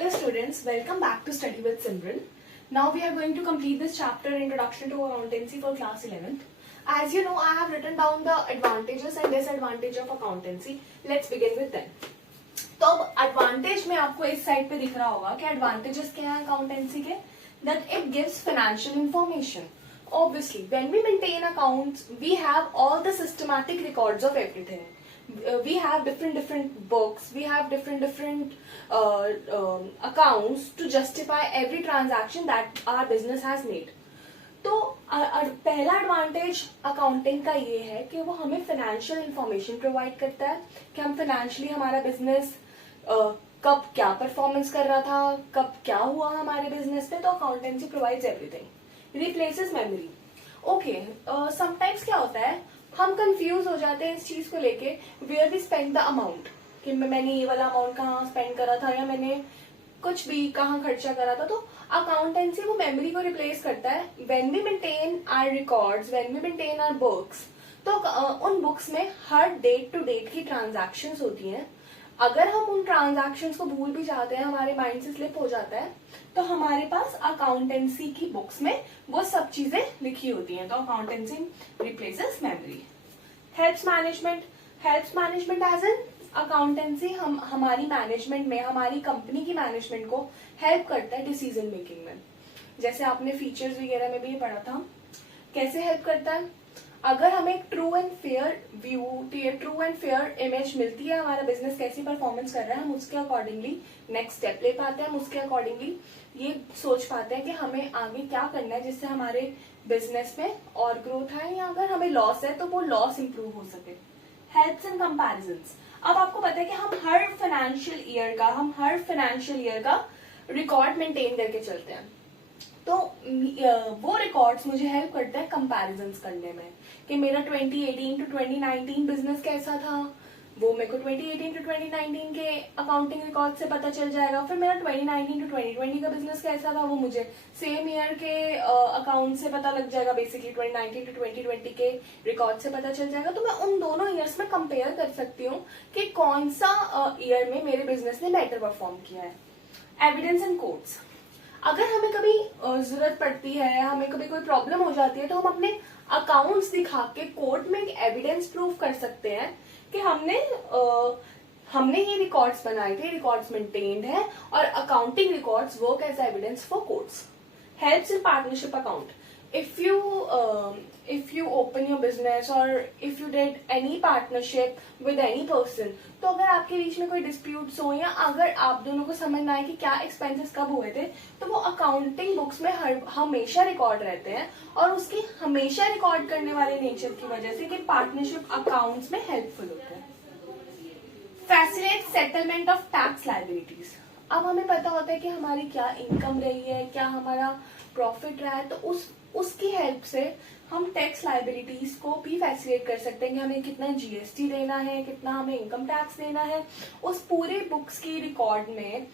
Hello students, welcome back to Study with Simran. Now we are going to complete this chapter Introduction to Accountancy for class 11th. As you know, I have written down the advantages and disadvantages of accountancy. Let's begin with them. तो अब advantage में आपको इस side पे दिख रहा होगा कि एडवांटेजेस क्या है अकाउंटेंसी के, that it gives financial information. Obviously, when we maintain accounts, we have all the systematic records of everything. We have different books, we have different accounts to justify every transaction that our business has made. तो पहला advantage accounting का ये है कि वो हमें financial information provide करता है कि हम फाइनेंशियली हमारा बिजनेस कब क्या परफॉर्मेंस कर रहा था, कब क्या हुआ हमारे बिजनेस पे. तो accountancy provides everything, replaces memory. Okay, sometimes क्या होता है, हम कंफ्यूज हो जाते हैं इस चीज को लेके, where we spend the amount, कि मैंने ये वाला अमाउंट कहाँ स्पेंड करा था या मैंने कुछ भी कहाँ खर्चा करा था. तो अकाउंटेंसी वो मेमोरी को रिप्लेस करता है. When we maintain our records, when we maintain our books, तो उन बुक्स में हर डेट टू डेट की ट्रांजैक्शंस होती हैं. अगर हम उन ट्रांजैक्शंस को भूल भी जाते हैं, हमारे माइंड से स्लिप हो जाता है, तो हमारे पास अकाउंटेंसी की बुक्स में वो सब चीजें लिखी होती हैं. तो accountancy replaces memory. Helps management as an accountancy हमारी मैनेजमेंट में, हमारी कंपनी की मैनेजमेंट को हेल्प करता है डिसीजन मेकिंग में. जैसे आपने फीचर्स वगैरह में भी ये पढ़ा था. कैसे हेल्प करता है, अगर हमें एक true and fair view, true and fair image मिलती है हमारा बिजनेस कैसी परफॉर्मेंस कर रहा है, हम उसके अकॉर्डिंगली नेक्स्ट स्टेप ले पाते हैं. हम उसके अकॉर्डिंगली ये सोच पाते हैं कि हमें आगे क्या करना है जिससे हमारे बिजनेस में और ग्रोथ है, या अगर हमें लॉस है तो वो लॉस इंप्रूव हो सके. Helps in comparisons. अब आपको पता है कि हम हर फाइनेंशियल ईयर का रिकॉर्ड मेंटेन करके चलते हैं. तो वो रिकॉर्ड्स मुझे हेल्प करते हैं कंपैरिजंस करने में, कि मेरा 2018 टू 2019 बिजनेस कैसा था, वो मेरे को 2018 टू 2019 के अकाउंटिंग रिकॉर्ड से पता चल जाएगा. फिर मेरा 2019 टू 2020 का बिजनेस कैसा था, वो मुझे सेम ईयर के अकाउंट से पता लग जाएगा. बेसिकली 2019 टू 2020 के रिकॉर्ड से पता चल जाएगा. तो मैं उन दोनों ईयर्स में कंपेयर कर सकती हूँ कि कौन सा ईयर में मेरे बिजनेस ने बेटर परफॉर्म किया है. Evidence and quotes. अगर हमें कभी जरूरत पड़ती है, हमें कभी कोई प्रॉब्लम हो जाती है, तो हम अपने अकाउंट्स दिखा के कोर्ट में एक एविडेंस प्रूफ कर सकते हैं कि हमने ये रिकॉर्ड्स बनाए थे, रिकॉर्ड्स मेंटेन्ड है, और accounting records work as evidence for courts. Helps in partnership account. if you open your business or if you did any partnership with any person, तो अगर आपके बीच में कोई डिस्प्यूट्स हो या अगर आप दोनों को समझ ना आए कि क्या एक्सपेंसेस कब हुए थे, तो वो अकाउंटिंग बुक्स में हमेशा रिकॉर्ड रहते हैं. और उसकी हमेशा रिकॉर्ड करने वाले नेचर की वजह से कि पार्टनरशिप अकाउंट्स में हेल्पफुल होते हैं. Facilitate settlement of tax liabilities. अब हमें पता होता है कि हमारी क्या इनकम रही है, क्या हमारा प्रॉफिट रहा है, तो उसकी हेल्प से हम टैक्स लायबिलिटीज को भी फैसिलिटेट कर सकते हैं कि हमें कितना जीएसटी देना है, कितना हमें इनकम टैक्स देना है. उस पूरे बुक्स की रिकॉर्ड में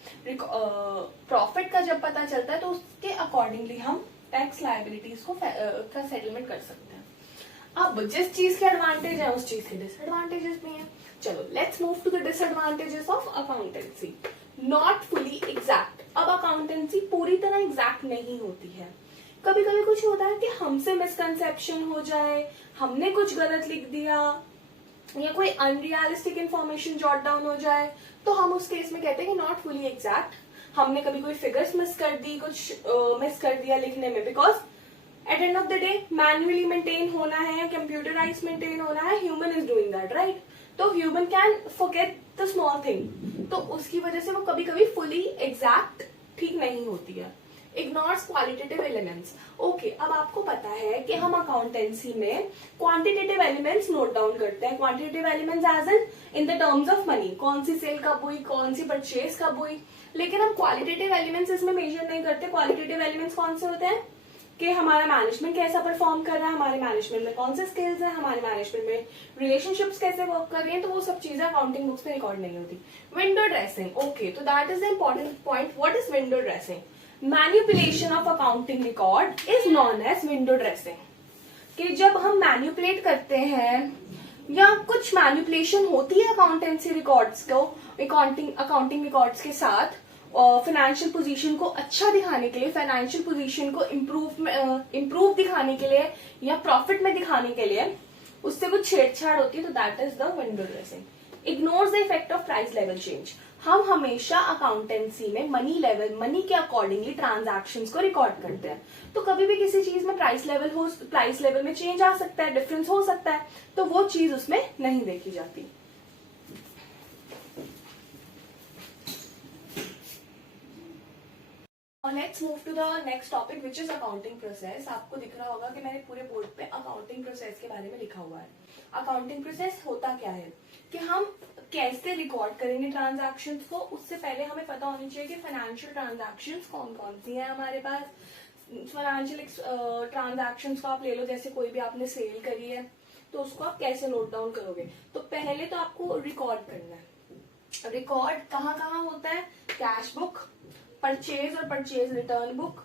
प्रॉफिट का जब पता चलता है, तो उसके अकॉर्डिंगली हम टैक्स लायबिलिटीज को का सेटलमेंट कर सकते हैं. अब जिस चीज के एडवांटेज है उस चीज के डिसएडवांटेजेस भी हैं. चलो let's move to the disadvantages of accountancy. Not fully exact. अब अकाउंटेंसी पूरी तरह एग्जैक्ट नहीं होती है. कभी कभी कुछ होता है कि हमसे मिसकंसेप्शन हो जाए, हमने कुछ गलत लिख दिया या कोई अनरियलिस्टिक इंफॉर्मेशन जॉट डाउन हो जाए, तो हम उस केस में कहते हैं कि नॉट फुली एग्जैक्ट. हमने कभी कोई फिगर्स मिस कर दी, कुछ मिस कर दिया लिखने में, because at end of the day manually maintain होना है या कंप्यूटराइज मेंटेन होना है, human is doing that, right. तो human can forget the small thing, तो उसकी वजह से वो कभी कभी फुली एग्जैक्ट ठीक नहीं होती है. Ignores qualitative elements. ओके, अब आपको पता है कि हम अकाउंटेंसी में क्वांटिटेटिव एलिमेंट्स नोट डाउन करते हैं. Quantitative elements as in the terms of money, कौन सी सेल कब हुई, कौन सी परचेज कब हुई. लेकिन हम क्वालिटेटिव एलिमेंट्स इसमें मेजर नहीं करते. क्वालिटेटिव एलिमेंट्स कौन से होते हैं कि हमारा मैनेजमेंट कैसा परफॉर्म कर रहा है, हमारे मैनेजमेंट में कौन से स्किल्स है, हमारे मैनेजमेंट में रिलेशनशिप्स कैसे वर्क कर रही हैं, तो वो सब चीजें अकाउंटिंग बुक्स में रिकॉर्ड नहीं होती. Window dressing. ओके, तो that is the important point. What is window dressing? Manipulation of accounting record is known as window dressing. कि जब हम मैन्युपुलेट करते हैं या कुछ मैन्युपुलेशन होती है अकाउंटेंसी रिकॉर्ड्स को अकाउंटिंग रिकॉर्ड्स के साथ, फाइनेंशियल पोजीशन को अच्छा दिखाने के लिए, फाइनेंशियल पोजीशन को इम्प्रूव दिखाने के लिए या प्रॉफिट में दिखाने के लिए उससे कुछ छेड़छाड़ होती है, तो that is the window dressing. Ignores the effect of price level change. हम हमेशा अकाउंटेंसी में मनी लेवल, मनी के अकॉर्डिंगली ट्रांजैक्शंस को रिकॉर्ड करते हैं। तो कभी भी किसी चीज में प्राइस लेवल में चेंज आ सकता है, डिफरेंस हो सकता है, तो वो चीज उसमें नहीं देखी जाती। Let's move to the next topic which is accounting process. आपको दिख रहा होगा कि मैंने पूरे बोर्ड पे अकाउंटिंग प्रोसेस के बारे में लिखा हुआ है। अकाउंटिंग प्रोसेस होता क्या है कि हम कैसे रिकॉर्ड करेंगे ट्रांजैक्शंस को, उससे पहले हमें पता होनी चाहिए कि फाइनेंशियल ट्रांजैक्शंस कौन कौन सी हैं हमारे पास। फाइनेंशियल ट्रांजैक्शंस को आप ले लो, जैसे कोई भी आपने सेल करी है तो उसको आप कैसे नोट डाउन करोगे। तो पहले तो आपको रिकॉर्ड करना है। रिकॉर्ड कहाँ कहाँ होता है? कैश बुक, परचेज और परचेज रिटर्न बुक,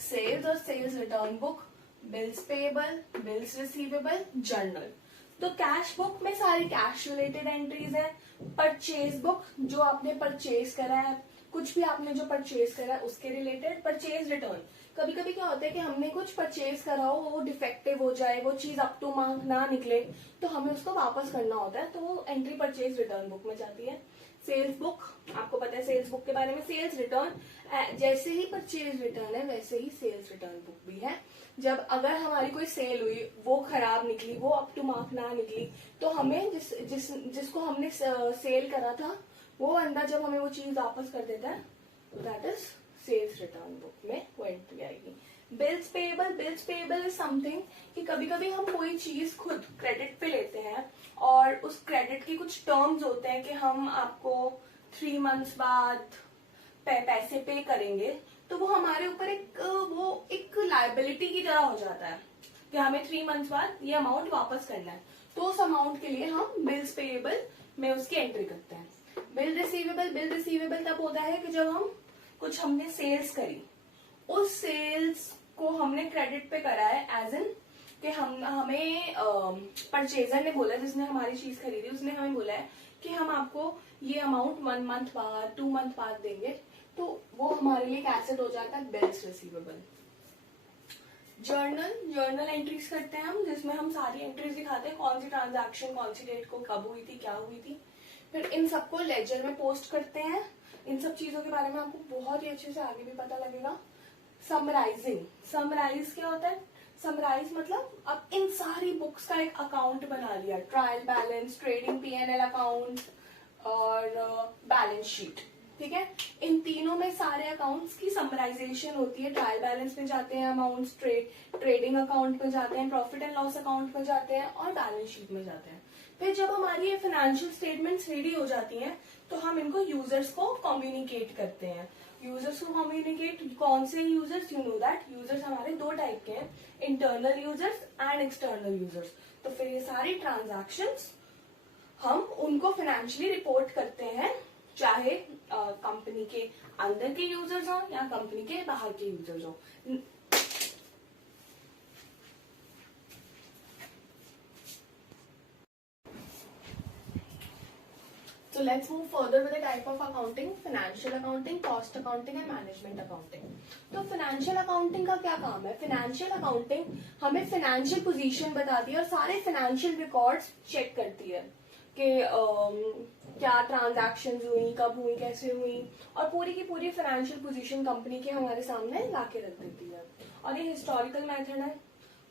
सेल्स और sales return book, bills payable, bills receivable, journal. तो कैश बुक में सारी कैश रिलेटेड एंट्रीज है। परचेज बुक जो आपने परचेज करा है, कुछ भी आपने जो परचेज करा है उसके रिलेटेड। परचेज रिटर्न, कभी कभी क्या होता है कि हमने कुछ परचेज करा हो, वो डिफेक्टिव हो जाए, वो चीज अप टू मार्क ना निकले, तो हमें उसको वापस करना होता है, तो वो एंट्री परचेज रिटर्न बुक में जाती है। सेल्स बुक, आपको पता है सेल्स बुक के बारे में। सेल्स रिटर्न, जैसे ही परचेज रिटर्न है वैसे ही सेल्स रिटर्न बुक भी है। जब अगर हमारी कोई सेल हुई, वो खराब निकली, वो अप टू मार्क ना निकली, तो हमें जिसको हमने सेल करा था वो बंदा जब हमें वो चीज वापस कर देता है, तो that is sales return book में वो एंट्री आएगी। Bills payable, bills payable is something कि कभी कभी हम कोई चीज खुद क्रेडिट पे लेते हैं और उस क्रेडिट के कुछ टर्म्स होते हैं कि हम आपको 3 मंथ्स बाद पैसे पे करेंगे, तो वो हमारे ऊपर एक लायबिलिटी की तरह हो जाता है कि हमें 3 मंथ्स बाद ये अमाउंट वापस करना है। तो उस अमाउंट के लिए हम बिल्स पेएबल में उसकी एंट्री करते हैं। बिल रिसीवेबल तब होता है कि जब हमने सेल्स करी, उस सेल्स को हमने क्रेडिट पे करा है, एज इन कि हमें परचेजर ने बोला, जिसने हमारी चीज खरीदी उसने हमें बोला है कि हम आपको ये अमाउंट 1 मंथ बाद 2 मंथ बाद देंगे, तो वो हमारे लिए एक एसेट हो जाता है बिल्स रिसीवेबल। जर्नल एंट्रीज करते हैं हम, जिसमें हम सारी एंट्रीज दिखाते हैं, कौन सी ट्रांजैक्शन कौन सी डेट को कब हुई थी, क्या हुई थी। फिर इन सबको लेजर में पोस्ट करते हैं। इन सब चीजों के बारे में आपको बहुत ही अच्छे से आगे भी पता लगेगा। समराइज क्या होता है? समराइज मतलब अब इन सारी बुक्स का एक अकाउंट बना लिया, trial balance, trading P&L account और बैलेंस शीट, ठीक है। इन तीनों में सारे अकाउंट्स की समराइजेशन होती है। ट्रायल बैलेंस में जाते हैं अमाउंट्स, ट्रेडिंग अकाउंट में जाते हैं, प्रॉफिट एंड लॉस अकाउंट में जाते हैं और बैलेंस शीट में जाते हैं। फिर जब हमारी ये फाइनेंशियल स्टेटमेंट्स रेडी हो जाती हैं, तो हम इनको यूजर्स को कम्युनिकेट करते हैं। यूजर्स को कम्युनिकेट, कौन से users? You know that users हमारे 2 टाइप के हैं, internal users and external users. तो फिर ये सारी ट्रांजैक्शंस हम उनको फाइनेंशियली रिपोर्ट करते हैं, चाहे कंपनी के अंदर के यूजर्स हो या कंपनी के बाहर के यूजर्स हो। So let's move further with the type of accounting: financial accounting, cost accounting and management accounting. तो financial accounting का क्या काम है? financial accounting हमें financial position बताती है और सारे financial records check करती है कि क्या ट्रांजैक्शंस हुई, कब हुई, कैसे हुई, और पूरी की पूरी फाइनेंशियल पोजीशन कंपनी के हमारे सामने लाके रख देती है। और ये हिस्टोरिकल मेथड है।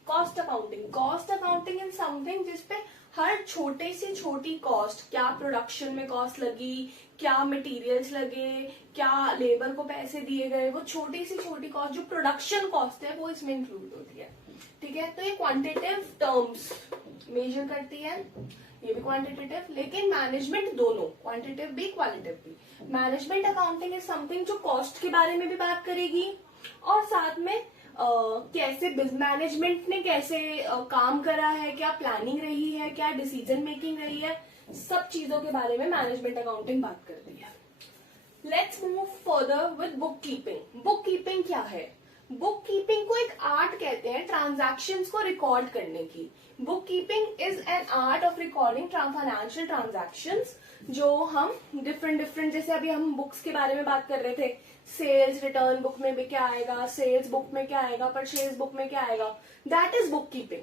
कॉस्ट अकाउंटिंग इज समथिंग जिसपे हर छोटे से छोटी कॉस्ट, क्या प्रोडक्शन में कॉस्ट लगी, क्या मटेरियल्स लगे, क्या लेबर को पैसे दिए गए, वो छोटी से छोटी कॉस्ट जो प्रोडक्शन कॉस्ट है वो इसमें इंक्लूड होती है, ठीक है। तो ये क्वांटिटेटिव टर्म्स मेजर करती है, ये भी क्वांटिटेटिव, लेकिन मैनेजमेंट दोनों, क्वांटिटेटिव भी क्वालिटेटिव भी। मैनेजमेंट अकाउंटिंग इज समथिंग जो कॉस्ट के बारे में भी बात करेगी और साथ में कैसे मैनेजमेंट ने कैसे काम करा है, क्या प्लानिंग रही है, क्या डिसीजन मेकिंग रही है, सब चीजों के बारे में मैनेजमेंट अकाउंटिंग बात करती है। Let's move further with book keeping. Book keeping क्या है? बुक कीपिंग को एक आर्ट कहते हैं ट्रांजैक्शंस को रिकॉर्ड करने की। Book keeping is an art of recording financial transactions, जो हम डिफरेंट जैसे अभी हम बुक्स के बारे में बात कर रहे थे, सेल्स रिटर्न बुक में भी क्या आएगा, सेल्स बुक में क्या आएगा, परचेज बुक में क्या आएगा, दैट इज बुक कीपिंग।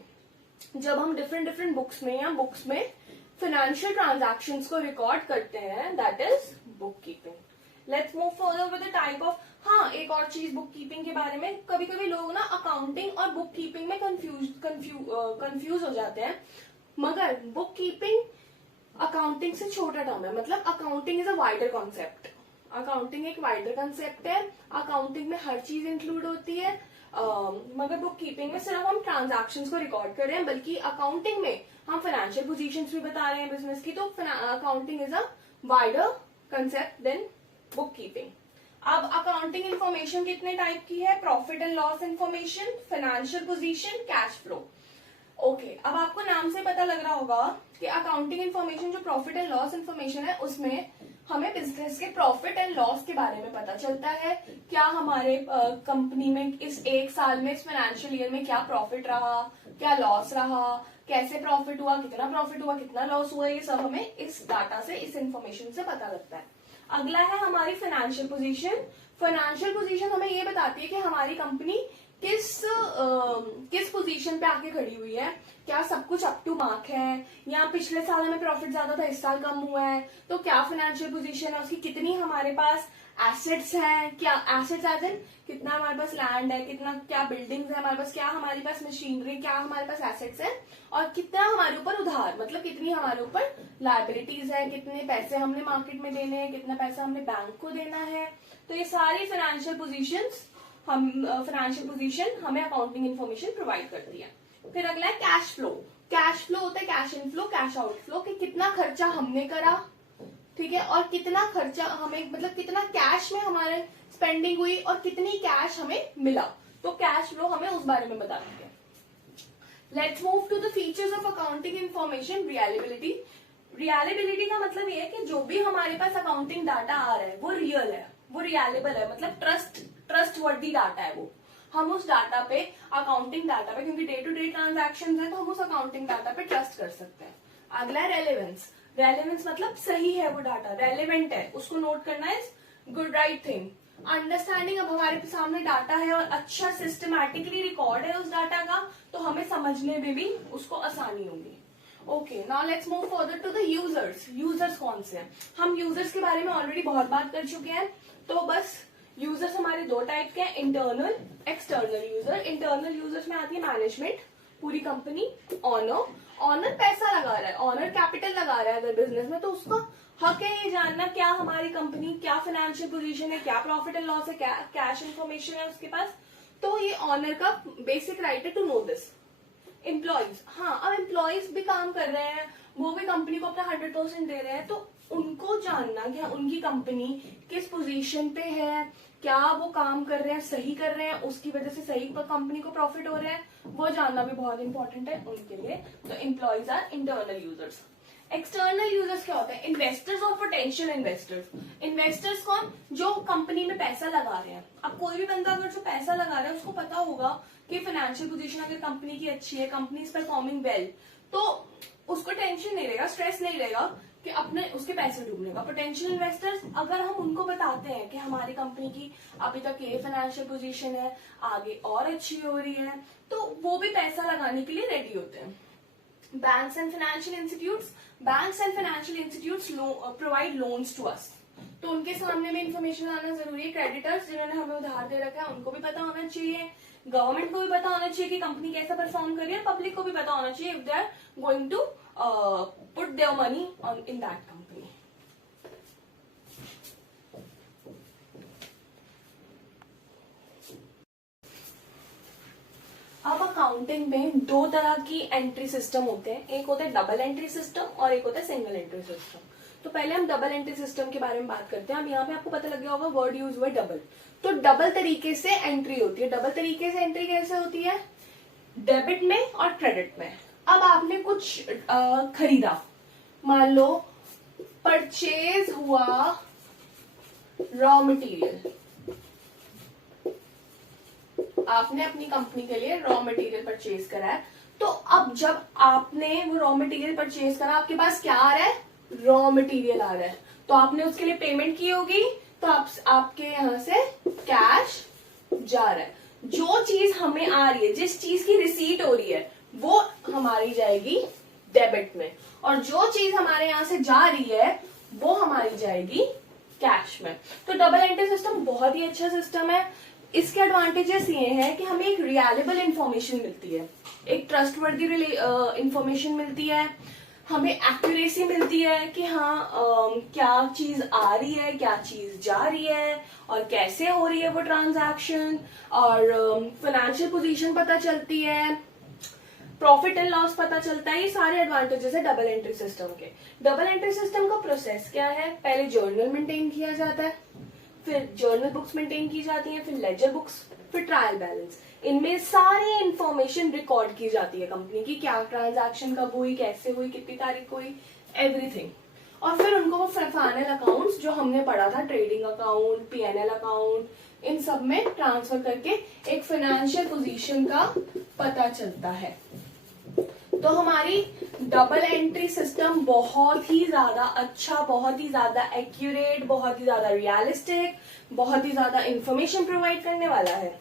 जब हम डिफरेंट बुक्स में या बुक्स में फाइनेंशियल ट्रांजैक्शंस को रिकॉर्ड करते हैं, that is book keeping. Let's move further with the type of, हाँ एक और चीज बुक कीपिंग के बारे में, कभी कभी लोग ना अकाउंटिंग और बुक कीपिंग में कंफ्यूज हो जाते हैं, मगर बुक कीपिंग अकाउंटिंग से छोटा टर्म है। मतलब accounting is a wider concept, accounting एक वाइडर कंसेप्ट है, अकाउंटिंग में हर चीज इंक्लूड होती है, मगर बुक कीपिंग में सिर्फ हम ट्रांजैक्शंस को रिकॉर्ड कर रहे हैं, बल्कि अकाउंटिंग में हम फाइनेंशियल पोजीशंस भी बता रहे हैं बिजनेस की। तो accounting is a wider concept than book keeping. अब अकाउंटिंग इंफॉर्मेशन कितने टाइप की है? Profit and loss information, financial position, cash flow. Okay, अब आपको नाम से पता लग रहा होगा कि अकाउंटिंग इंफॉर्मेशन जो प्रॉफिट एंड लॉस इंफॉर्मेशन है, उसमें हमें बिजनेस के प्रॉफिट एंड लॉस के बारे में पता चलता है। क्या हमारे कंपनी में इस एक साल में, इस फाइनेंशियल ईयर में क्या प्रॉफिट रहा, क्या लॉस रहा, कैसे प्रॉफिट हुआ, कितना प्रॉफिट हुआ, कितना लॉस हुआ, ये सब हमें इस डाटा से, इस इंफॉर्मेशन से पता लगता है। अगला है हमारी फाइनेंशियल पोजीशन। फाइनेंशियल पोजीशन हमें ये बताती है कि हमारी कंपनी किस पोजीशन पे आके खड़ी हुई है, क्या सब कुछ अप टू मार्क है, या पिछले साल हमें प्रॉफिट ज्यादा था इस साल कम हुआ है, तो क्या फाइनेंशियल पोजीशन है उसकी, कितनी हमारे पास एसेट्स हैं, क्या एसेट्स एज इन कितना हमारे पास लैंड है, कितना क्या बिल्डिंग्स है हमारे पास, क्या हमारे पास मशीनरी, क्या हमारे पास एसेट्स है, और कितना हमारे ऊपर उधार, मतलब कितनी हमारे ऊपर लायबिलिटीज है, कितने पैसे हमने मार्केट में देने हैं, कितना पैसा हमने बैंक को देना है। तो ये सारी फाइनेंशियल पोजीशन हमें अकाउंटिंग इन्फॉर्मेशन प्रोवाइड करती है। फिर अगला है कैश फ्लो। कैश फ्लो होता है कैश इनफ्लो, कैश आउटफ्लो, कि कितना खर्चा हमने करा, ठीक है, और कितना खर्चा हमें, मतलब कितना कैश में हमारे स्पेंडिंग हुई और कितनी कैश हमें मिला। तो कैश फ्लो हमें उस बारे में बताती है। Let's move to the features of accounting information. Reliability. Reliability का मतलब ये है कि जो भी हमारे पास अकाउंटिंग डाटा आ रहा है वो रियल है, वो रियलेबल है, मतलब ट्रस्टवर्दी डाटा है वो। हम उस डाटा पे, अकाउंटिंग डाटा पे, क्योंकि डे टू डे ट्रांजैक्शंस है, तो हम उस अकाउंटिंग डाटा पे ट्रस्ट कर सकते हैं। अगला है रेलेवेंस। रेलेवेंस मतलब सही है वो डाटा, रेलेवेंट है, उसको नोट करना is good right thing. Understanding, अब हमारे सामने डाटा है और अच्छा सिस्टमैटिकली रिकॉर्ड है उस डाटा का, तो हमें समझने में भी उसको आसानी होगी। Okay, now let's move further to the users. Users कौन से हैं? हम यूजर्स के बारे में ऑलरेडी बहुत बात कर चुके हैं, तो बस यूजर्स हमारे दो टाइप के हैं, internal, external user. Internal users में आती है मैनेजमेंट, पूरी कंपनी। ऑनर पैसा लगा रहा है, ऑनर कैपिटल लगा रहा है अगर बिजनेस में, तो उसका हक है ये जानना क्या हमारी कंपनी, क्या फाइनेंशियल पोजीशन है, क्या प्रॉफिट एंड लॉस है, क्या कैश इन्फॉर्मेशन है उसके पास। तो ये ऑनर का बेसिक राइट है टू नो दिस। एम्प्लॉइज, हाँ, अब एम्प्लॉइज भी काम कर रहे हैं, वो भी कंपनी को अपना 100% दे रहे हैं, तो उनको जानना कि उनकी कंपनी किस पोजीशन पे है, क्या वो काम कर रहे हैं, सही कर रहे हैं, उसकी वजह से सही कंपनी को प्रॉफिट हो रहा है, वो जानना भी बहुत इंपॉर्टेंट है उनके लिए। तो employees are internal users. External users क्या होते हैं? इन्वेस्टर्स और पोटेंशियल इन्वेस्टर्स। इन्वेस्टर्स कौन? जो कंपनी में पैसा लगा रहे हैं। अब कोई भी बंदा अगर जो पैसा लगा रहा है उसको पता होगा कि फाइनेंशियल पोजीशन अगर कंपनी की अच्छी है, कंपनी इज परफॉर्मिंग वेल, तो उसको टेंशन नहीं रहेगा, स्ट्रेस नहीं रहेगा कि अपने उसके पैसे डूबने का। पोटेंशियल इन्वेस्टर्स, अगर हम उनको बताते हैं कि हमारी कंपनी की अभी तक ये फाइनेंशियल पोजीशन है, आगे और अच्छी हो रही है, तो वो भी पैसा लगाने के लिए रेडी होते हैं। Banks and financial institutes provide loans to us, तो उनके सामने में इंफॉर्मेशन आना जरूरी है। क्रेडिटर्स जिन्होंने हमें उधार दे रखा है उनको भी पता होना चाहिए, गवर्नमेंट को भी पता होना चाहिए कि कंपनी कैसा परफॉर्म कर रही है, पब्लिक को भी पता होना चाहिए if they are going to put their money in that company. अब अकाउंटिंग में दो तरह की एंट्री सिस्टम होते हैं, एक होता है डबल एंट्री सिस्टम और एक होता है सिंगल एंट्री सिस्टम। तो पहले हम डबल एंट्री सिस्टम के बारे में बात करते हैं। अब यहाँ पे आपको पता लग गया होगा वर्ड यूज हुआ डबल। तो डबल तरीके से एंट्री होती है। डबल तरीके से एंट्री कैसे होती है? डेबिट में और क्रेडिट में। अब आपने कुछ खरीदा, मान लो परचेज हुआ रॉ मटेरियल, आपने अपनी कंपनी के लिए रॉ मटेरियल परचेज करा है, तो अब जब आपने वो रॉ मटेरियल परचेज करा, आपके पास क्या आ रहा है, रॉ मटेरियल आ रहा है, तो आपने उसके लिए पेमेंट की होगी, तो आपके यहाँ से कैश जा रहा है। जो चीज हमें आ रही है, जिस चीज की रिसीट हो रही है, वो हमारी जाएगी डेबिट में, और जो चीज हमारे यहाँ से जा रही है वो हमारी जाएगी कैश में। तो डबल एंट्री सिस्टम बहुत ही अच्छा सिस्टम है। इसके एडवांटेजेस ये हैं कि हमें एक रिलायबल इंफॉर्मेशन मिलती है, एक ट्रस्टवर्दी इंफॉर्मेशन मिलती है, हमें एक्यूरेसी मिलती है कि हाँ क्या चीज आ रही है, क्या चीज जा रही है, और कैसे हो रही है वो ट्रांजैक्शन, और फाइनेंशियल पोजीशन पता चलती है, प्रॉफिट एंड लॉस पता चलता है। ये सारे एडवांटेजेस है डबल एंट्री सिस्टम के। डबल एंट्री सिस्टम का प्रोसेस क्या है, पहले जर्नल मेंटेन किया जाता है, फिर जर्नल बुक्स मेंटेन की जाती हैं, फिर लेजर बुक्स, फिर ट्रायल बैलेंस। इनमें सारी इंफॉर्मेशन रिकॉर्ड की जाती है कंपनी की, क्या ट्रांजैक्शन कब हुई, कैसे हुई, कितनी तारीख को हुई, एवरीथिंग। और फिर उनको वो फाइनल अकाउंट्स जो हमने पढ़ा था, ट्रेडिंग अकाउंट, पीएनएल अकाउंट, इन सब में ट्रांसफर करके एक फाइनेंशियल पोजीशन का पता चलता है। तो हमारी डबल एंट्री सिस्टम बहुत ही ज्यादा अच्छा, बहुत ही ज्यादा एक्यूरेट, बहुत ही ज्यादा रियलिस्टिक, बहुत ही ज्यादा इंफॉर्मेशन प्रोवाइड करने वाला है।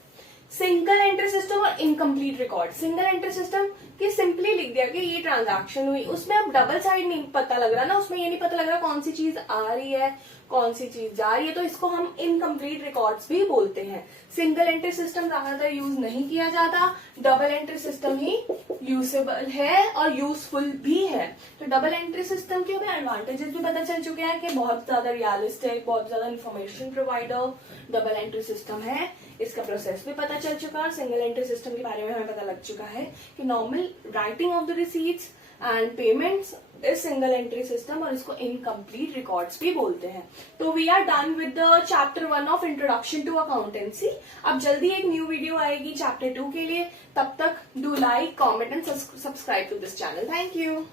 सिंगल एंट्री सिस्टम और incomplete record. Single entry system कि सिंपली लिख दिया कि ये ट्रांजैक्शन हुई, उसमें अब डबल साइड नहीं पता लग रहा ना, उसमें ये नहीं पता लग रहा कौन सी चीज आ रही है, कौन सी चीज जा रही है, तो इसको हम इनकम्प्लीट रिकॉर्ड्स भी बोलते हैं। सिंगल एंट्री सिस्टम ज्यादातर यूज नहीं किया जाता, डबल एंट्री सिस्टम ही यूजेबल है और यूजफुल भी है। तो डबल एंट्री सिस्टम के हमें एडवांटेजेस भी पता चल चुके हैं कि बहुत ज्यादा रियलिस्टिक, बहुत ज्यादा information provider double entry system है। इसका प्रोसेस भी पता चल चुका है। सिंगल एंट्री सिस्टम के बारे में हमें पता लग चुका है कि normal writing of the receipts and payments is single entry system, और इसको इनकम्प्लीट रिकॉर्ड्स भी बोलते हैं। तो we are done with the chapter 1 of introduction to accountancy. अब जल्दी एक न्यू वीडियो आएगी चैप्टर 2 के लिए। तब तक do like, comment and subscribe to this channel. Thank you.